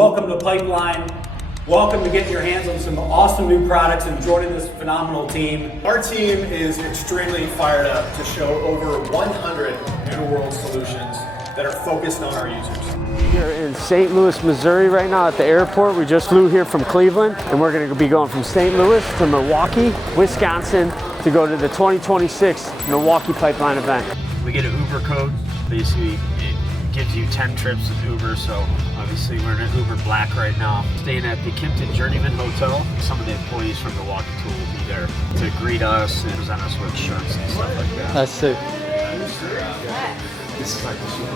Welcome to Pipeline. Welcome to getting your hands on some awesome new products and joining this phenomenal team. Our team is extremely fired up to show over 100 new world solutions that are focused on our users. We're in St. Louis, Missouri right now at the airport. We just flew here from Cleveland, and we're going to be going from St. Louis to Milwaukee, Wisconsin to go to the 2026 Milwaukee Pipeline event. We get an Uber code. Basically, it gives you 10 trips with Uber, so obviously we're in an Uber Black right now. Staying at the Kimpton Journeyman Hotel. Some of the employees from Milwaukee Tool will be there to greet us and present us with shirts and stuff like that. That's sick. This is like the super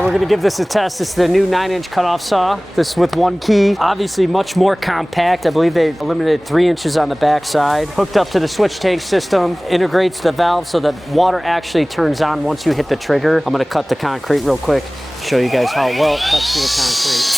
We're going to give this a test. This is the new 9-inch cutoff saw. This with one key. Obviously much more compact. I believe they eliminated 3 inches on the back side. Hooked up to the switch tank system. Integrates the valve so that water actually turns on once you hit the trigger. I'm going to cut the concrete real quick. Show you guys how well it cuts through the concrete.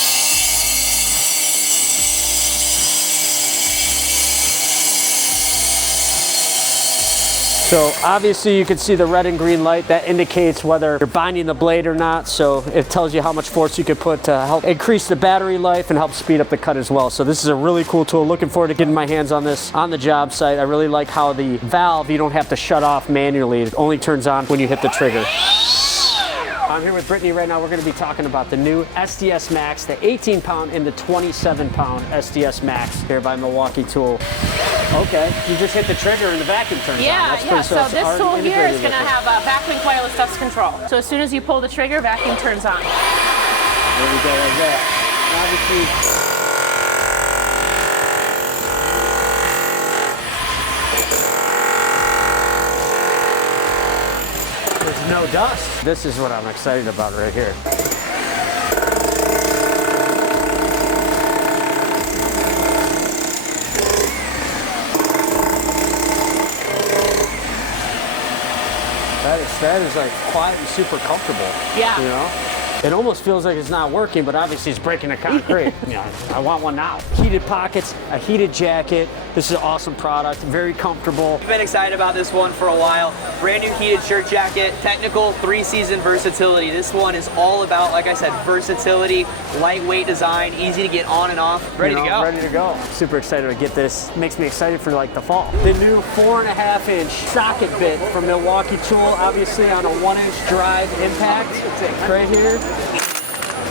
So obviously you can see the red and green light. That indicates whether you're binding the blade or not. So it tells you how much force you could put to help increase the battery life and help speed up the cut as well. So this is a really cool tool. Looking forward to getting my hands on this on the job site. I really like how the valve, you don't have to shut off manually. It only turns on when you hit the trigger. I'm here with Brittany right now. We're going to be talking about the new SDS Max, the 18-pound and the 27-pound SDS Max here by Milwaukee Tool. Okay, you just hit the trigger and the vacuum turns on. Yeah, so this tool here is going to have a vacuum coilless dust control. So as soon as you pull the trigger, vacuum turns on. There we go, like that. Obviously, there's no dust. This is what I'm excited about right here. That is like quiet and super comfortable. Yeah. You know? It almost feels like it's not working, but obviously it's breaking the concrete. Yeah, I want one now. Heated pockets, a heated jacket. This is an awesome product, very comfortable. We've been excited about this one for a while. Brand new heated shirt jacket, technical 3-season versatility. This one is all about, like I said, versatility, lightweight design, easy to get on and off, ready to go. Ready to go. Super excited to get this. Makes me excited for like the fall. The new 4.5-inch socket bit from Milwaukee Tool, obviously on a 1-inch drive impact right here.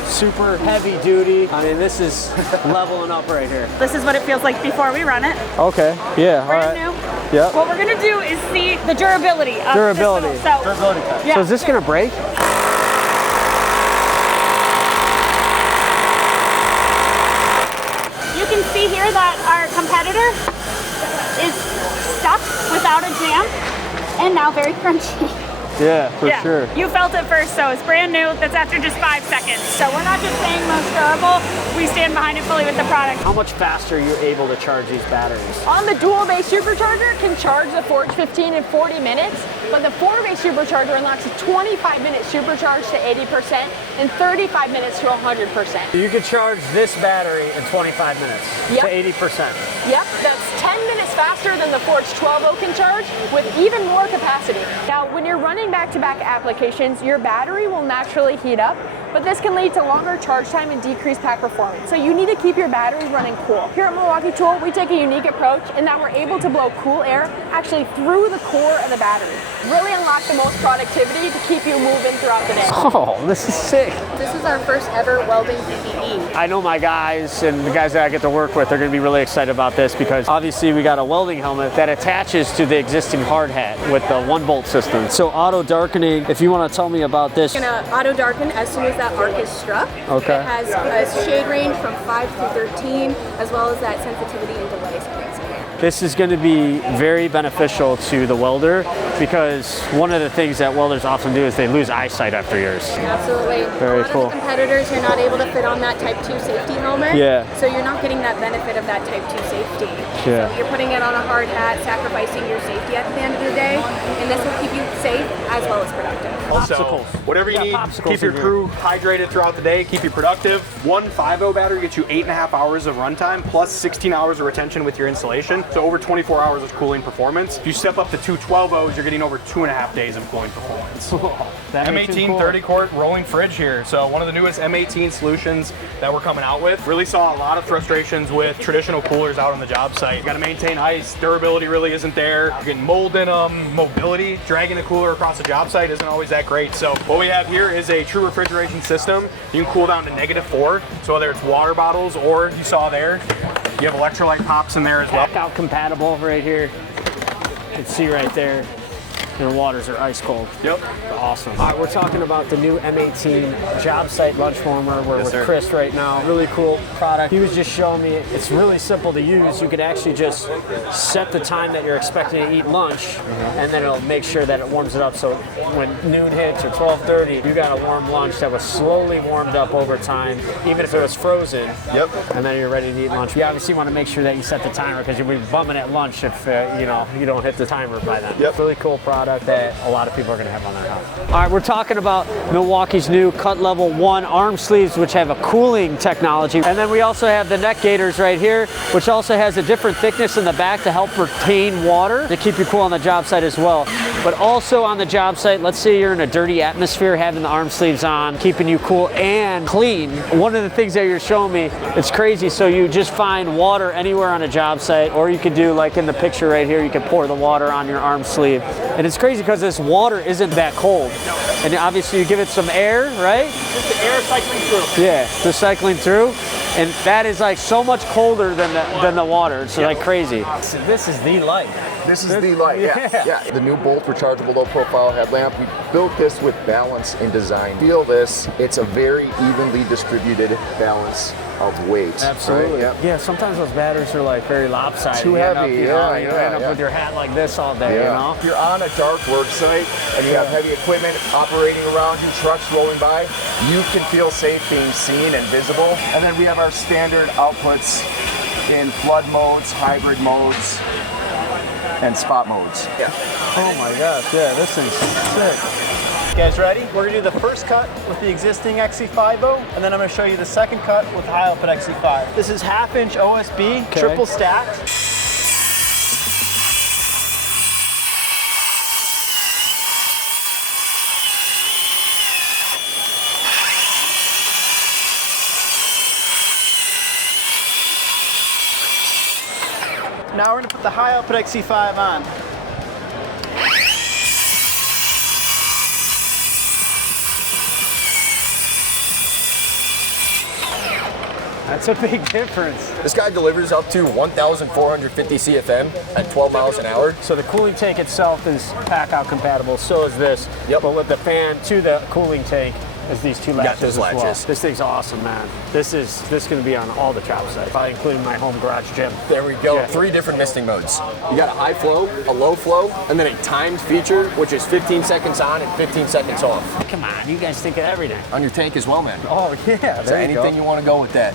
Super heavy duty. I mean, this is leveling up right here. This is what it feels like before we run it. Okay, yeah, Brand new. Yep. What we're going to do is see the durability of Durability. this tool. Durability test. Yeah. So is this going to break? You can see here that our competitor is stuck without a jam and now very crunchy. Yeah, for sure. You felt it first, so it's brand new. That's after just 5 seconds. So we're not just saying most durable, we stand behind it fully with the product. How much faster are you able to charge these batteries? On the dual-base supercharger, can charge the Forge 15 in 40 minutes, but the 4-base supercharger unlocks a 25-minute supercharge to 80% and 35 minutes to 100%. You could charge this battery in 25 minutes to 80%. Yep, that's 10 minutes faster than the Forge 12.0 can charge with even more capacity. Now, when you're running back-to-back applications, your battery will naturally heat up, but this can lead to longer charge time and decreased pack performance. So you need to keep your battery running cool. Here at Milwaukee Tool, we take a unique approach in that we're able to blow cool air actually through the core of the battery. Really unlock the most productivity to keep you moving throughout the day. Oh, this is sick. This is our first ever welding PPE. I know my guys and the guys that I get to work with are going to be really excited about this because obviously we got a welding helmet that attaches to the existing hard hat with the 1-bolt system. So auto darkening, if you want to tell me about this. It's going to auto darken as soon as that arc is struck. Okay. It has a shade range from 5 to 13, as well as that sensitivity and delay screens in here. This is going to be very beneficial to the welder because one of the things that welders often do is they lose eyesight after years. Absolutely. Very a lot cool. of the competitors, you're not able to fit on that Type 2 safety helmet. Yeah. So you're not getting that benefit of that Type 2 safety. Yeah. So you're putting it on a hard hat, sacrificing your safety at the end of the day, and this will keep you safe as well as productive. Also, whatever you need, keep your crew hydrated throughout the day, keep you productive. One 5.0 battery gets you 8.5 hours of runtime plus 16 hours of retention with your installation. So over 24 hours of cooling performance. If you step up to two 12.0s, you're getting over 2.5 days of cooling performance. M18 cool. 30 quart rolling fridge here. So one of the newest M18 solutions that we're coming out with. Really saw a lot of frustrations with traditional coolers out on the job site. You gotta maintain ice, durability really isn't there. You're getting mold in them, mobility, dragging a cooler across a job site isn't always that great. So what we have here is a true refrigeration system. You can cool down to -4. So whether it's water bottles or you saw there, you have electrolyte pops in there as well. Blackout compatible right here. You can see right there. And the waters are ice cold. Yep. Awesome. All right, we're talking about the new M18 job site lunch warmer. We're with sir. Chris right now. Really cool product. He was just showing me it's really simple to use. You could actually just set the time that you're expecting to eat lunch, and then it'll make sure that it warms it up. So when noon hits or 12:30, you got a warm lunch that was slowly warmed up over time, even if it was frozen. Yep. And then you're ready to eat lunch. You obviously want to make sure that you set the timer because you'll be bumming at lunch if you don't hit the timer by then. Yep. Really cool product that a lot of people are going to have on their house. All right, we're talking about Milwaukee's new cut level 1 arm sleeves, which have a cooling technology. And then we also have the neck gaiters right here, which also has a different thickness in the back to help retain water to keep you cool on the job site as well. But also on the job site, let's say you're in a dirty atmosphere, having the arm sleeves on, keeping you cool and clean. One of the things that you're showing me, it's crazy. So you just find water anywhere on a job site, or you could do like in the picture right here, you can pour the water on your arm sleeve. And it's crazy because this water isn't that cold. And obviously you give it some air, right? Just the air cycling through. Yeah, just cycling through. And that is like so much colder than the water. It's like crazy. So this is the light. This is the light, yeah. The new Bolt rechargeable low profile headlamp. We built this with balance in design. Feel this, it's a very evenly distributed balance of weight. Absolutely. Right? Yep. Yeah, sometimes those batteries are like very lopsided. Too You end heavy, up, you yeah, end up yeah. with your hat like this all day, you know? If you're on a dark work site and you have heavy equipment operating around you, trucks rolling by, you can feel safe being seen and visible. And then we have our standard outputs in flood modes, hybrid modes, and spot modes. Yeah. Oh my gosh, yeah, this thing's sick. You guys ready? We're gonna do the first cut with the existing XC50, and then I'm gonna show you the second cut with the high output XC5. This is 1/2-inch OSB, triple stacked. Now we're gonna put the high output XC5 on. That's a big difference. This guy delivers up to 1,450 CFM at 12 miles an hour. So the cooling tank itself is pack-out compatible, so is this. Yep. But with the fan to the cooling tank is these two latches those as well. latches. This thing's awesome, man. This is going to be on all the job sites, probably including my home garage gym. There we go. Yeah. 3 different misting modes. You got a high flow, a low flow, and then a timed feature, which is 15 seconds on and 15 seconds off. Come on, you guys think of everything. On your tank as well, man. Oh yeah, So anything you want to go with that.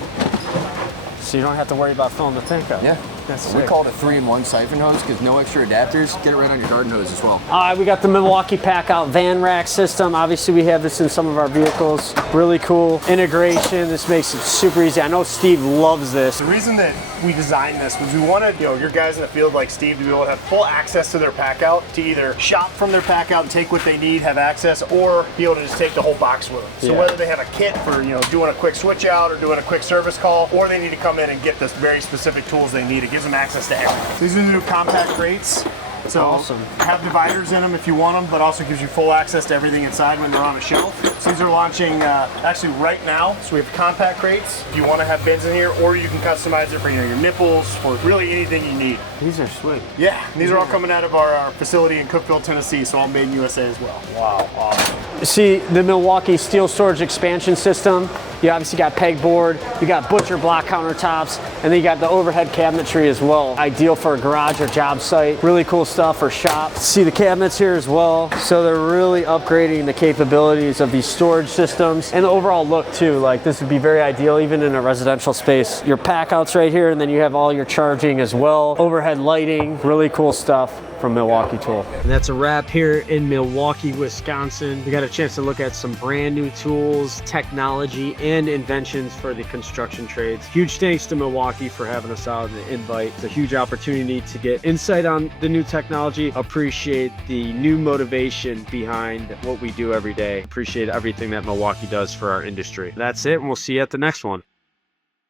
So you don't have to worry about filling the tank up. Yeah. That's We sick. call it a 3-in-1 siphon hose because no extra adapters. Get it right on your garden hose as well. All right, we got the Milwaukee Pack-Out van rack system. Obviously, we have this in some of our vehicles. Really cool integration. This makes it super easy. I know Steve loves this. The reason that we designed this was we wanted, your guys in the field like Steve to be able to have full access to their pack out, to either shop from their pack out and take what they need, have access, or be able to just take the whole box with them. So Yeah. whether they have a kit for, doing a quick switch out or doing a quick service call, or they need to come in and get the very specific tools they need, it gives them access to everything. These are the new compact crates. So Awesome. have dividers in them if you want them, but also gives you full access to everything inside when they're on a shelf. So these are launching actually right now. So we have compact crates if you want to have bins in here, or you can customize it for your nipples, for really anything you need. These are sweet. Yeah, and these are all coming out of our facility in Cookeville, Tennessee, so all made in USA as well. Wow, awesome. See, the Milwaukee steel storage expansion system You obviously got pegboard, you got butcher block countertops, and then you got the overhead cabinetry as well. Ideal for a garage or job site. Really cool stuff for shops. See the cabinets here as well. So they're really upgrading the capabilities of these storage systems and the overall look too. Like this would be very ideal even in a residential space. Your pack outs right here, and then you have all your charging as well. Overhead lighting, really cool stuff from Milwaukee Tool. And that's a wrap here in Milwaukee, Wisconsin. We got a chance to look at some brand new tools, technology, and inventions for the construction trades. Huge thanks to Milwaukee for having us out and the invite. It's a huge opportunity to get insight on the new technology. Appreciate the new motivation behind what we do every day. Appreciate everything that Milwaukee does for our industry. That's it, and we'll see you at the next one.